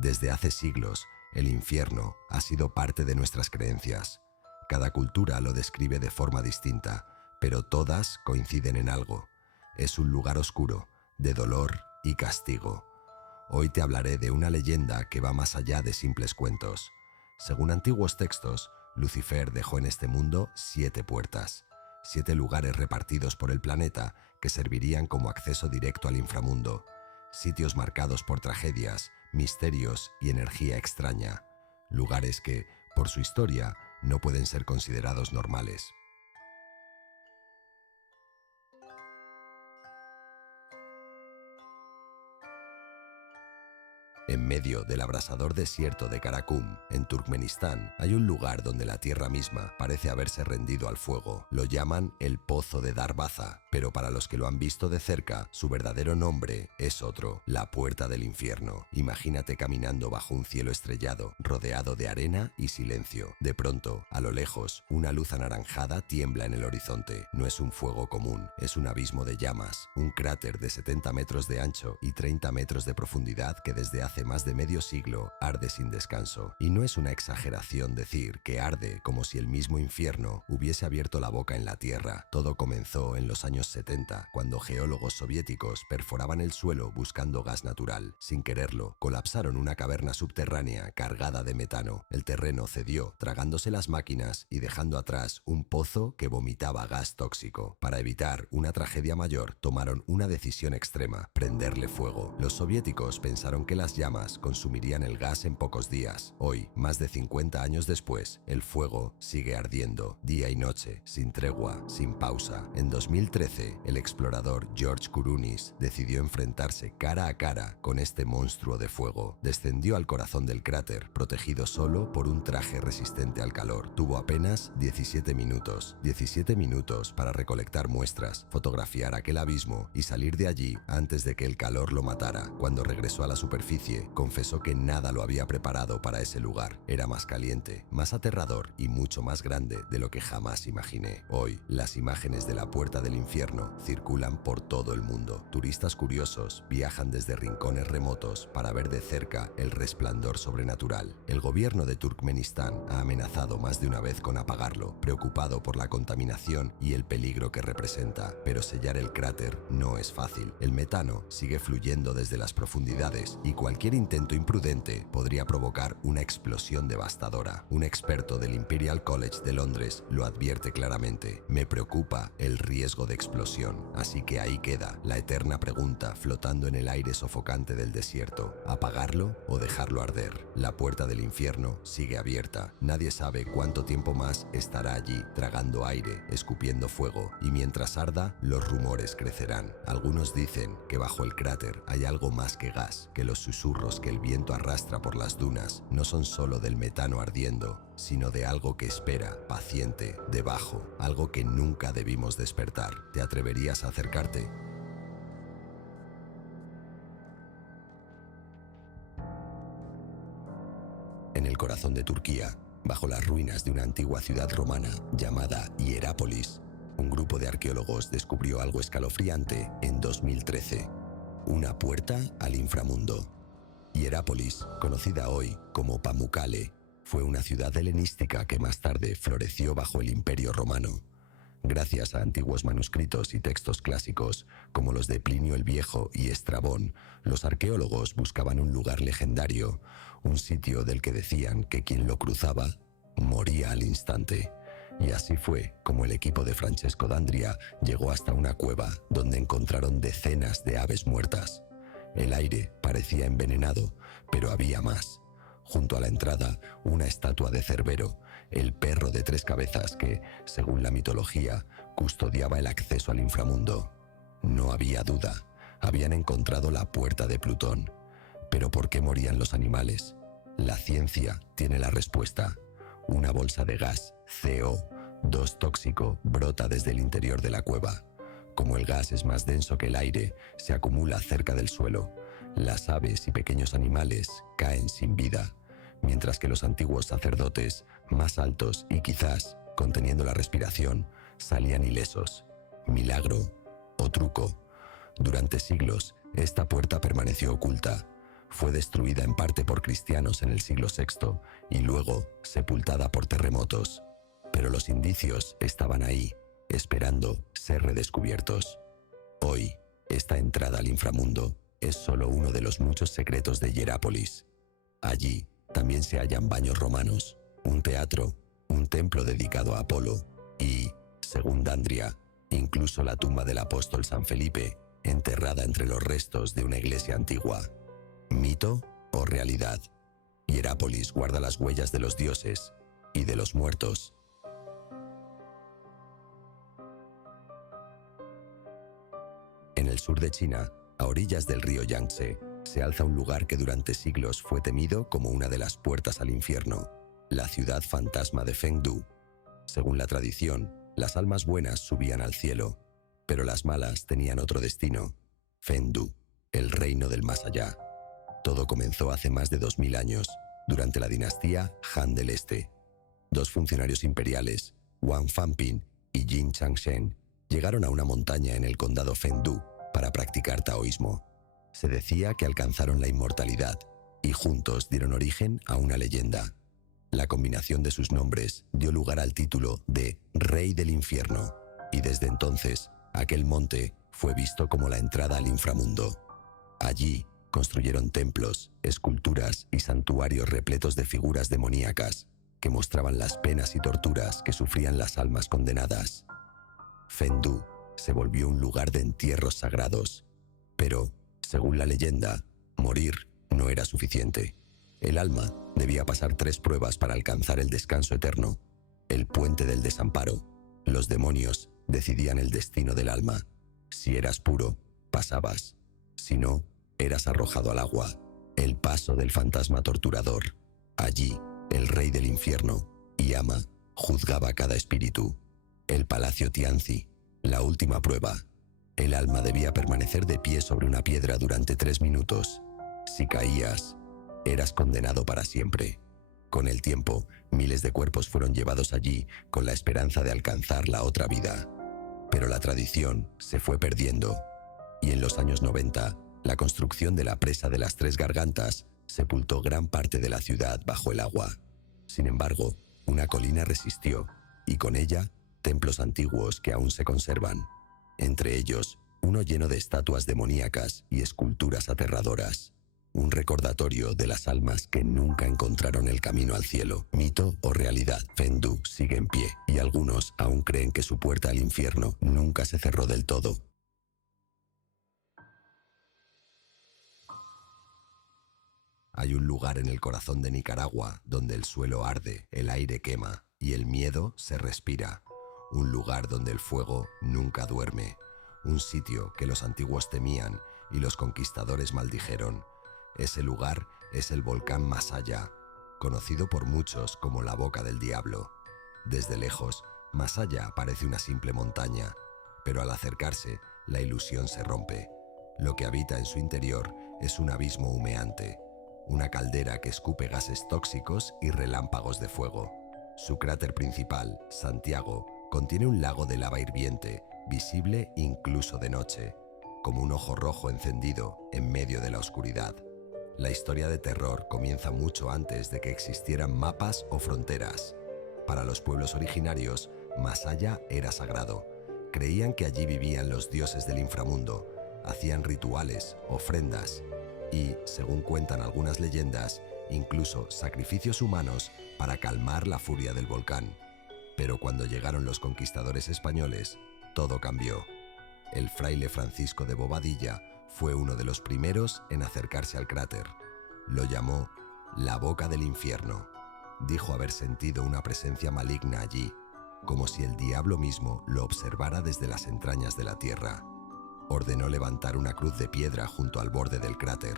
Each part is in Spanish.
Desde hace siglos, el infierno ha sido parte de nuestras creencias. Cada cultura lo describe de forma distinta, pero todas coinciden en algo. Es un lugar oscuro, de dolor y castigo. Hoy te hablaré de una leyenda que va más allá de simples cuentos. Según antiguos textos, Lucifer dejó en este mundo 7 puertas, 7 lugares repartidos por el planeta que servirían como acceso directo al inframundo, sitios marcados por tragedias, misterios y energía extraña, lugares que, por su historia, no pueden ser considerados normales. En medio del abrasador desierto de Karakum, en Turkmenistán, hay un lugar donde la tierra misma parece haberse rendido al fuego. Lo llaman el Pozo de Darbaza, pero para los que lo han visto de cerca, su verdadero nombre es otro, la Puerta del Infierno. Imagínate caminando bajo un cielo estrellado, rodeado de arena y silencio. De pronto, a lo lejos, una luz anaranjada tiembla en el horizonte. No es un fuego común, es un abismo de llamas, un cráter de 70 metros de ancho y 30 metros de profundidad que desde hace más de medio siglo arde sin descanso. Y no es una exageración decir que arde como si el mismo infierno hubiese abierto la boca en la tierra. Todo comenzó en los años 70, cuando geólogos soviéticos perforaban el suelo buscando gas natural. Sin quererlo, colapsaron una caverna subterránea cargada de metano. El terreno cedió, tragándose las máquinas y dejando atrás un pozo que vomitaba gas tóxico. Para evitar una tragedia mayor, tomaron una decisión extrema: prenderle fuego. Los soviéticos pensaron que las llamas consumirían el gas en pocos días. Hoy, más de 50 años después, el fuego sigue ardiendo, día y noche, sin tregua, sin pausa. En 2013, el explorador George Kourounis decidió enfrentarse cara a cara con este monstruo de fuego. Descendió al corazón del cráter, protegido solo por un traje resistente al calor. Tuvo apenas 17 minutos. 17 minutos para recolectar muestras, fotografiar aquel abismo y salir de allí antes de que el calor lo matara. Cuando regresó a la superficie, confesó que nada lo había preparado para ese lugar. Era más caliente, más aterrador y mucho más grande de lo que jamás imaginé. Hoy, las imágenes de la Puerta del Infierno circulan por todo el mundo. Turistas curiosos viajan desde rincones remotos para ver de cerca el resplandor sobrenatural. El gobierno de Turkmenistán ha amenazado más de una vez con apagarlo, preocupado por la contaminación y el peligro que representa. Pero sellar el cráter no es fácil. El metano sigue fluyendo desde las profundidades y cualquier intento imprudente podría provocar una explosión devastadora. Un experto del Imperial College de Londres lo advierte claramente: me preocupa el riesgo de explosión. Así que ahí queda la eterna pregunta flotando en el aire sofocante del desierto: ¿apagarlo o dejarlo arder? La puerta del infierno sigue abierta. Nadie sabe cuánto tiempo más estará allí, tragando aire, escupiendo fuego, y mientras arda, los rumores crecerán. Algunos dicen que bajo el cráter hay algo más que gas, que los susurros que el viento arrastra por las dunas no son solo del metano ardiendo, sino de algo que espera, paciente, debajo, algo que nunca debimos despertar. ¿Te atreverías a acercarte? En el corazón de Turquía, bajo las ruinas de una antigua ciudad romana llamada Hierápolis, un grupo de arqueólogos descubrió algo escalofriante en 2013: una puerta al inframundo. Hierápolis, conocida hoy como Pamukkale, fue una ciudad helenística que más tarde floreció bajo el Imperio Romano. Gracias a antiguos manuscritos y textos clásicos, como los de Plinio el Viejo y Estrabón, los arqueólogos buscaban un lugar legendario, un sitio del que decían que quien lo cruzaba moría al instante. Y así fue como el equipo de Francesco D'Andria llegó hasta una cueva donde encontraron decenas de aves muertas. El aire parecía envenenado, pero había más. Junto a la entrada, una estatua de Cerbero, el perro de 3 cabezas que, según la mitología, custodiaba el acceso al inframundo. No había duda, habían encontrado la puerta de Plutón. ¿Pero por qué morían los animales? La ciencia tiene la respuesta. Una bolsa de gas, CO2 tóxico, brota desde el interior de la cueva. Como el gas es más denso que el aire, se acumula cerca del suelo. Las aves y pequeños animales caen sin vida, mientras que los antiguos sacerdotes, más altos y quizás conteniendo la respiración, salían ilesos. ¿Milagro o truco? Durante siglos, esta puerta permaneció oculta. Fue destruida en parte por cristianos en el siglo VI y luego sepultada por terremotos. Pero los indicios estaban ahí, esperando ser redescubiertos. Hoy, esta entrada al inframundo es solo uno de los muchos secretos de Hierápolis. Allí también se hallan baños romanos, un teatro, un templo dedicado a Apolo y, según Dandria, incluso la tumba del apóstol San Felipe, enterrada entre los restos de una iglesia antigua. ¿Mito o realidad? Hierápolis guarda las huellas de los dioses y de los muertos. En el sur de China, a orillas del río Yangtze, se alza un lugar que durante siglos fue temido como una de las puertas al infierno, la ciudad fantasma de Fengdu. Según la tradición, las almas buenas subían al cielo, pero las malas tenían otro destino: Fengdu, el reino del más allá. Todo comenzó hace más de 2000 años, durante la dinastía Han del Este. Dos funcionarios imperiales, Wang Fanping y Jin Changshen, llegaron a una montaña en el condado Fengdu para practicar taoísmo. Se decía que alcanzaron la inmortalidad y juntos dieron origen a una leyenda. La combinación de sus nombres dio lugar al título de Rey del Infierno, y desde entonces aquel monte fue visto como la entrada al inframundo. Allí construyeron templos, esculturas y santuarios repletos de figuras demoníacas que mostraban las penas y torturas que sufrían las almas condenadas. Fengdu se volvió un lugar de entierros sagrados, pero, según la leyenda, morir no era suficiente. El alma debía pasar 3 pruebas para alcanzar el descanso eterno: el puente del desamparo. Los demonios decidían el destino del alma. Si eras puro, pasabas. Si no, eras arrojado al agua, el paso del fantasma torturador. Allí, el rey del infierno, Yama, juzgaba cada espíritu. El palacio Tianzi, la última prueba. El alma debía permanecer de pie sobre una piedra durante 3 minutos. Si caías, eras condenado para siempre. Con el tiempo, miles de cuerpos fueron llevados allí con la esperanza de alcanzar la otra vida. Pero la tradición se fue perdiendo, y en los años 90, la construcción de la presa de las 3 gargantas sepultó gran parte de la ciudad bajo el agua. Sin embargo, una colina resistió, y con ella, templos antiguos que aún se conservan. Entre ellos, uno lleno de estatuas demoníacas y esculturas aterradoras. Un recordatorio de las almas que nunca encontraron el camino al cielo. Mito o realidad, Fengdu sigue en pie, y algunos aún creen que su puerta al infierno nunca se cerró del todo. Hay un lugar en el corazón de Nicaragua donde el suelo arde, el aire quema y el miedo se respira. Un lugar donde el fuego nunca duerme. Un sitio que los antiguos temían y los conquistadores maldijeron. Ese lugar es el volcán Masaya, conocido por muchos como la boca del diablo. Desde lejos, Masaya parece una simple montaña, pero al acercarse, la ilusión se rompe. Lo que habita en su interior es un abismo humeante, una caldera que escupe gases tóxicos y relámpagos de fuego. Su cráter principal, Santiago, contiene un lago de lava hirviente, visible incluso de noche, como un ojo rojo encendido en medio de la oscuridad. La historia de terror comienza mucho antes de que existieran mapas o fronteras. Para los pueblos originarios, Masaya era sagrado. Creían que allí vivían los dioses del inframundo, hacían rituales, ofrendas y, según cuentan algunas leyendas, incluso sacrificios humanos para calmar la furia del volcán. Pero cuando llegaron los conquistadores españoles, todo cambió. El fraile Francisco de Bobadilla fue uno de los primeros en acercarse al cráter. Lo llamó la boca del infierno. Dijo haber sentido una presencia maligna allí, como si el diablo mismo lo observara desde las entrañas de la tierra. Ordenó levantar una cruz de piedra junto al borde del cráter.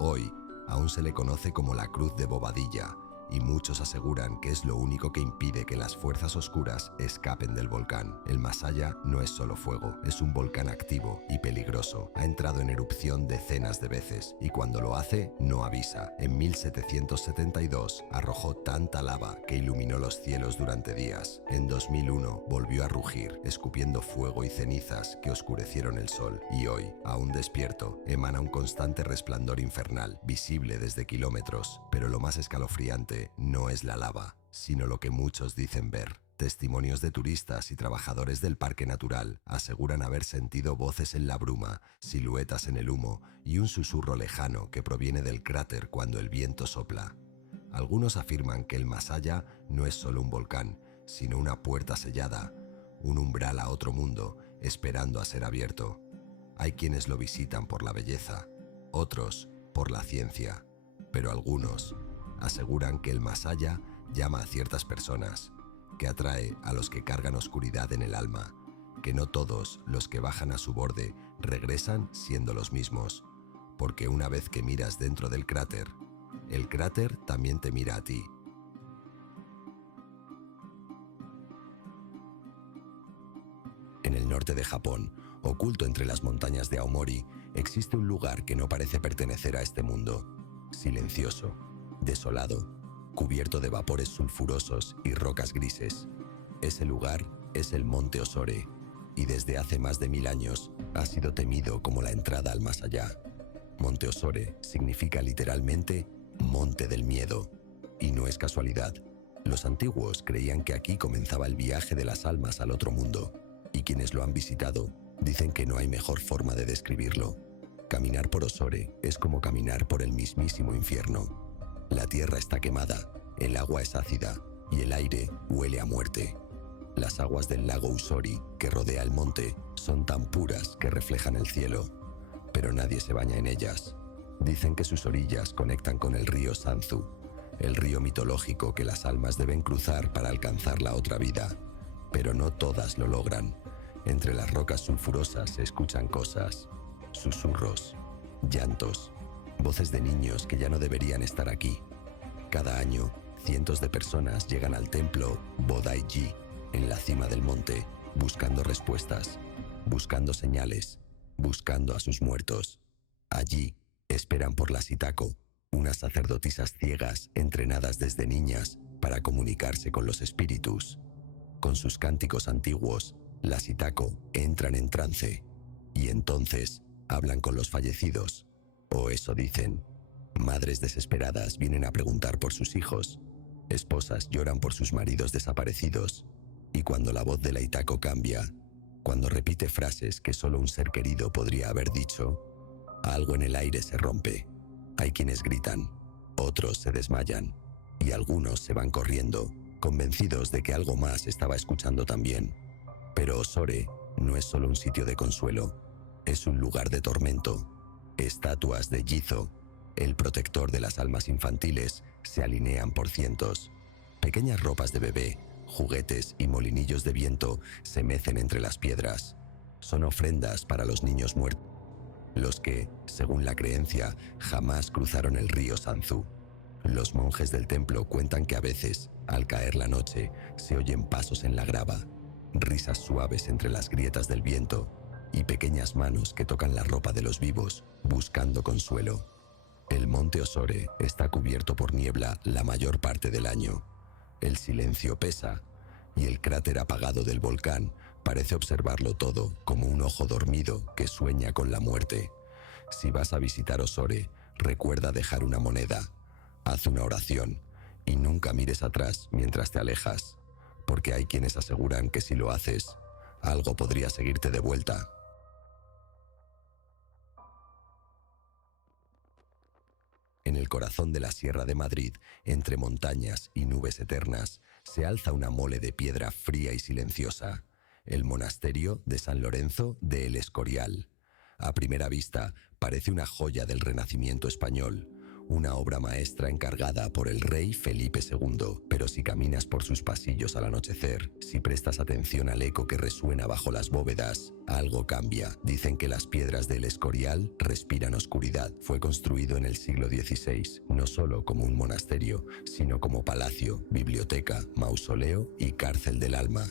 Hoy aún se le conoce como la Cruz de Bobadilla y muchos aseguran que es lo único que impide que las fuerzas oscuras escapen del volcán. El Masaya no es solo fuego, es un volcán activo y peligroso. Ha entrado en erupción decenas de veces y cuando lo hace, no avisa. En 1772 arrojó tanta lava que iluminó los cielos durante días. En 2001 volvió a rugir, escupiendo fuego y cenizas que oscurecieron el sol. Y hoy, aún despierto, emana un constante resplandor infernal, visible desde kilómetros. Pero lo más escalofriante no es la lava, sino lo que muchos dicen ver. Testimonios de turistas y trabajadores del parque natural aseguran haber sentido voces en la bruma, siluetas en el humo y un susurro lejano que proviene del cráter cuando el viento sopla. Algunos afirman que el Masaya no es solo un volcán, sino una puerta sellada, un umbral a otro mundo esperando a ser abierto. Hay quienes lo visitan por la belleza, otros por la ciencia, pero algunos aseguran que el Masaya llama a ciertas personas, que atrae a los que cargan oscuridad en el alma, que no todos los que bajan a su borde regresan siendo los mismos, porque una vez que miras dentro del cráter, el cráter también te mira a ti. En el norte de Japón, oculto entre las montañas de Aomori, existe un lugar que no parece pertenecer a este mundo. Silencioso, desolado, cubierto de vapores sulfurosos y rocas grises. Ese lugar es el Monte Osore, y desde hace más de 1000 años ha sido temido como la entrada al más allá. Monte Osore significa literalmente Monte del Miedo, y no es casualidad. Los antiguos creían que aquí comenzaba el viaje de las almas al otro mundo, y quienes lo han visitado dicen que no hay mejor forma de describirlo. Caminar por Osore es como caminar por el mismísimo infierno. La tierra está quemada, el agua es ácida y el aire huele a muerte. Las aguas del lago Usori, que rodea el monte, son tan puras que reflejan el cielo, pero nadie se baña en ellas. Dicen que sus orillas conectan con el río Sanzu, el río mitológico que las almas deben cruzar para alcanzar la otra vida, pero no todas lo logran. Entre las rocas sulfurosas se escuchan cosas, susurros, llantos, voces de niños que ya no deberían estar aquí. Cada año, cientos de personas llegan al templo Bodai-ji, en la cima del monte, buscando respuestas, buscando señales, buscando a sus muertos. Allí, esperan por las Hitako, unas sacerdotisas ciegas entrenadas desde niñas para comunicarse con los espíritus. Con sus cánticos antiguos, las Hitako entran en trance, y entonces hablan con los fallecidos. O eso dicen. Madres desesperadas vienen a preguntar por sus hijos. Esposas lloran por sus maridos desaparecidos. Y cuando la voz de la Hitako cambia, cuando repite frases que solo un ser querido podría haber dicho, algo en el aire se rompe. Hay quienes gritan, otros se desmayan, y algunos se van corriendo, convencidos de que algo más estaba escuchando también. Pero Osore no es solo un sitio de consuelo, es un lugar de tormento. Estatuas de Jizo, el protector de las almas infantiles, se alinean por cientos. Pequeñas ropas de bebé, juguetes y molinillos de viento se mecen entre las piedras. Son ofrendas para los niños muertos, los que, según la creencia, jamás cruzaron el río Sanzu. Los monjes del templo cuentan que a veces, al caer la noche, se oyen pasos en la grava, risas suaves entre las grietas del viento y pequeñas manos que tocan la ropa de los vivos, buscando consuelo. El monte Osore está cubierto por niebla la mayor parte del año. El silencio pesa, y el cráter apagado del volcán parece observarlo todo como un ojo dormido que sueña con la muerte. Si vas a visitar Osore, recuerda dejar una moneda, haz una oración y nunca mires atrás mientras te alejas, porque hay quienes aseguran que si lo haces, algo podría seguirte de vuelta. En el corazón de la Sierra de Madrid, entre montañas y nubes eternas, se alza una mole de piedra fría y silenciosa, el monasterio de San Lorenzo de El Escorial. A primera vista, parece una joya del Renacimiento español, una obra maestra encargada por el rey Felipe II, pero si caminas por sus pasillos al anochecer, si prestas atención al eco que resuena bajo las bóvedas, algo cambia. Dicen que las piedras del Escorial respiran oscuridad. Fue construido en el siglo XVI, no solo como un monasterio, sino como palacio, biblioteca, mausoleo y cárcel del alma.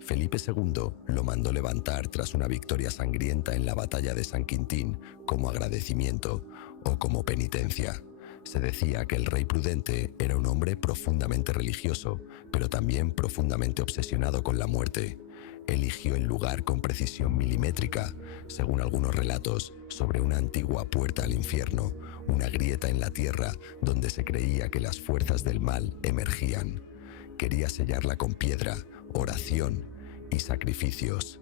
Felipe II lo mandó levantar tras una victoria sangrienta en la batalla de San Quintín como agradecimiento o como penitencia. Se decía que el rey prudente era un hombre profundamente religioso, pero también profundamente obsesionado con la muerte. Eligió el lugar con precisión milimétrica, según algunos relatos, sobre una antigua puerta al infierno, una grieta en la tierra donde se creía que las fuerzas del mal emergían. Quería sellarla con piedra, oración y sacrificios.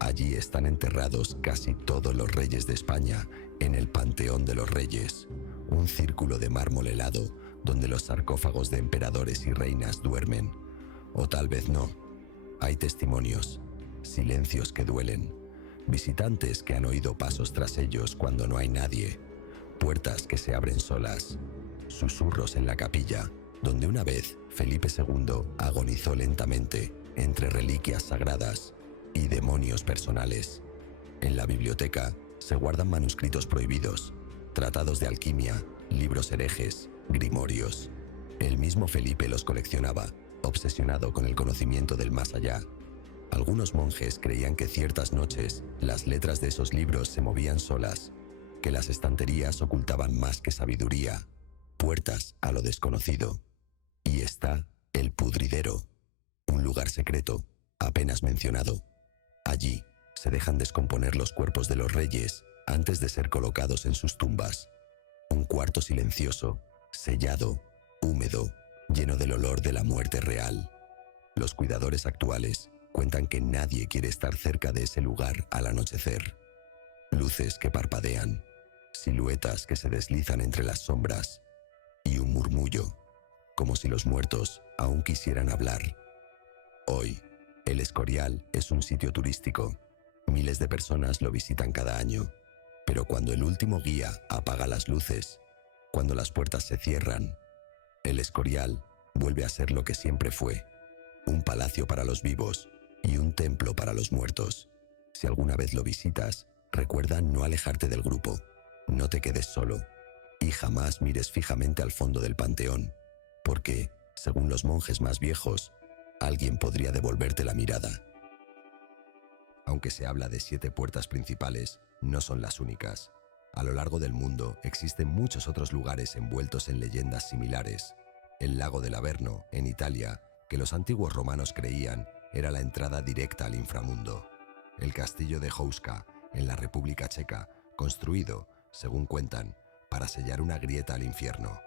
Allí están enterrados casi todos los reyes de España, en el Panteón de los Reyes, un círculo de mármol helado donde los sarcófagos de emperadores y reinas duermen. O tal vez no. Hay testimonios, silencios que duelen, visitantes que han oído pasos tras ellos cuando no hay nadie, puertas que se abren solas, susurros en la capilla, donde una vez Felipe II agonizó lentamente entre reliquias sagradas y demonios personales. En la biblioteca se guardan manuscritos prohibidos, tratados de alquimia, libros herejes, grimorios. El mismo Felipe los coleccionaba, obsesionado con el conocimiento del más allá. Algunos monjes creían que ciertas noches las letras de esos libros se movían solas, que las estanterías ocultaban más que sabiduría, puertas a lo desconocido. Y está el Pudridero, un lugar secreto, apenas mencionado. Allí se dejan descomponer los cuerpos de los reyes antes de ser colocados en sus tumbas. Un cuarto silencioso, sellado, húmedo, lleno del olor de la muerte real. Los cuidadores actuales cuentan que nadie quiere estar cerca de ese lugar al anochecer. Luces que parpadean, siluetas que se deslizan entre las sombras y un murmullo, como si los muertos aún quisieran hablar. Hoy, el Escorial es un sitio turístico. Miles de personas lo visitan cada año. Pero cuando el último guía apaga las luces, cuando las puertas se cierran, el Escorial vuelve a ser lo que siempre fue: un palacio para los vivos y un templo para los muertos. Si alguna vez lo visitas, recuerda no alejarte del grupo, no te quedes solo y jamás mires fijamente al fondo del panteón, porque, según los monjes más viejos, alguien podría devolverte la mirada. Aunque se habla de 7 puertas principales, no son las únicas. A lo largo del mundo existen muchos otros lugares envueltos en leyendas similares. El lago del Averno, en Italia, que los antiguos romanos creían era la entrada directa al inframundo. El castillo de Houska, en la República Checa, construido, según cuentan, para sellar una grieta al infierno.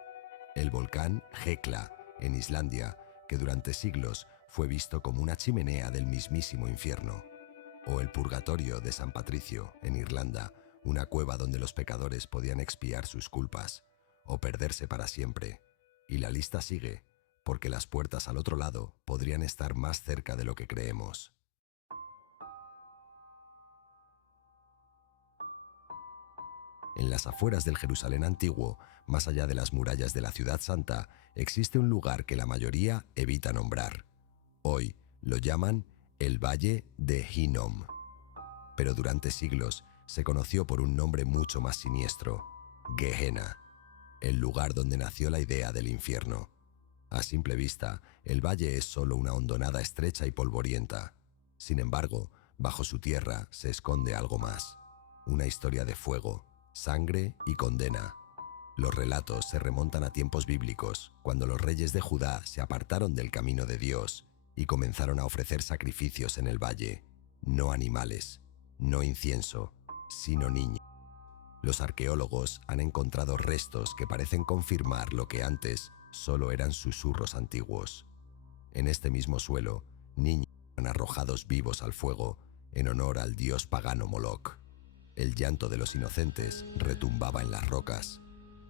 El volcán Hekla, en Islandia, que durante siglos fue visto como una chimenea del mismísimo infierno. O el Purgatorio de San Patricio, en Irlanda, una cueva donde los pecadores podían expiar sus culpas o perderse para siempre. Y la lista sigue, porque las puertas al otro lado podrían estar más cerca de lo que creemos. En las afueras del Jerusalén antiguo, más allá de las murallas de la Ciudad Santa, existe un lugar que la mayoría evita nombrar. Hoy lo llaman el Valle de Hinnom. Pero durante siglos se conoció por un nombre mucho más siniestro: Gehenna, el lugar donde nació la idea del infierno. A simple vista, el valle es solo una hondonada estrecha y polvorienta. Sin embargo, bajo su tierra se esconde algo más: una historia de fuego, sangre y condena. Los relatos se remontan a tiempos bíblicos, cuando los reyes de Judá se apartaron del camino de Dios y comenzaron a ofrecer sacrificios en el valle. No animales, no incienso, sino niños. Los arqueólogos han encontrado restos que parecen confirmar lo que antes solo eran susurros antiguos. En este mismo suelo, niños eran arrojados vivos al fuego en honor al dios pagano Moloch. El llanto de los inocentes retumbaba en las rocas,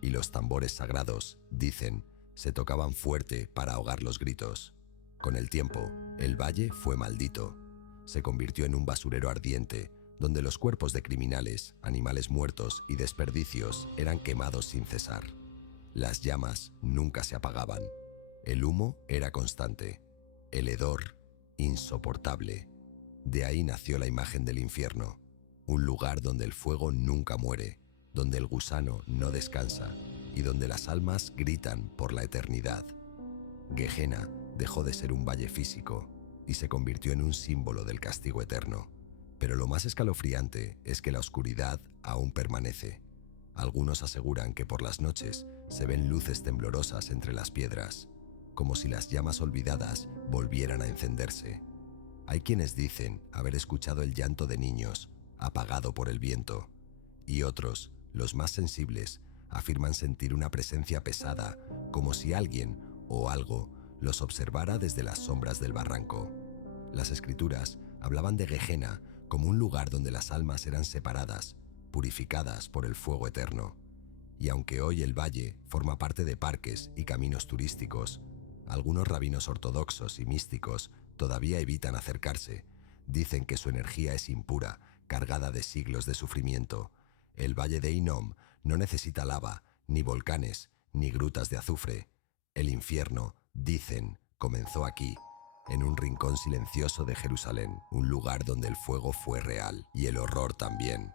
y los tambores sagrados, dicen, se tocaban fuerte para ahogar los gritos. Con el tiempo, el valle fue maldito. Se convirtió en un basurero ardiente, donde los cuerpos de criminales, animales muertos y desperdicios eran quemados sin cesar. Las llamas nunca se apagaban. El humo era constante. El hedor, insoportable. De ahí nació la imagen del infierno, un lugar donde el fuego nunca muere, donde el gusano no descansa y donde las almas gritan por la eternidad. Gehenna dejó de ser un valle físico y se convirtió en un símbolo del castigo eterno. Pero lo más escalofriante es que la oscuridad aún permanece. Algunos aseguran que por las noches se ven luces temblorosas entre las piedras, como si las llamas olvidadas volvieran a encenderse. Hay quienes dicen haber escuchado el llanto de niños, apagado por el viento, y otros, los más sensibles, afirman sentir una presencia pesada, como si alguien o algo los observara desde las sombras del barranco. Las escrituras hablaban de Gehenna como un lugar donde las almas eran separadas, purificadas por el fuego eterno. Y aunque hoy el valle forma parte de parques y caminos turísticos, algunos rabinos ortodoxos y místicos todavía evitan acercarse. Dicen que su energía es impura, cargada de siglos de sufrimiento. El valle de Hinnom no necesita lava, ni volcanes, ni grutas de azufre. El infierno, dicen, comenzó aquí, en un rincón silencioso de Jerusalén, un lugar donde el fuego fue real y el horror también.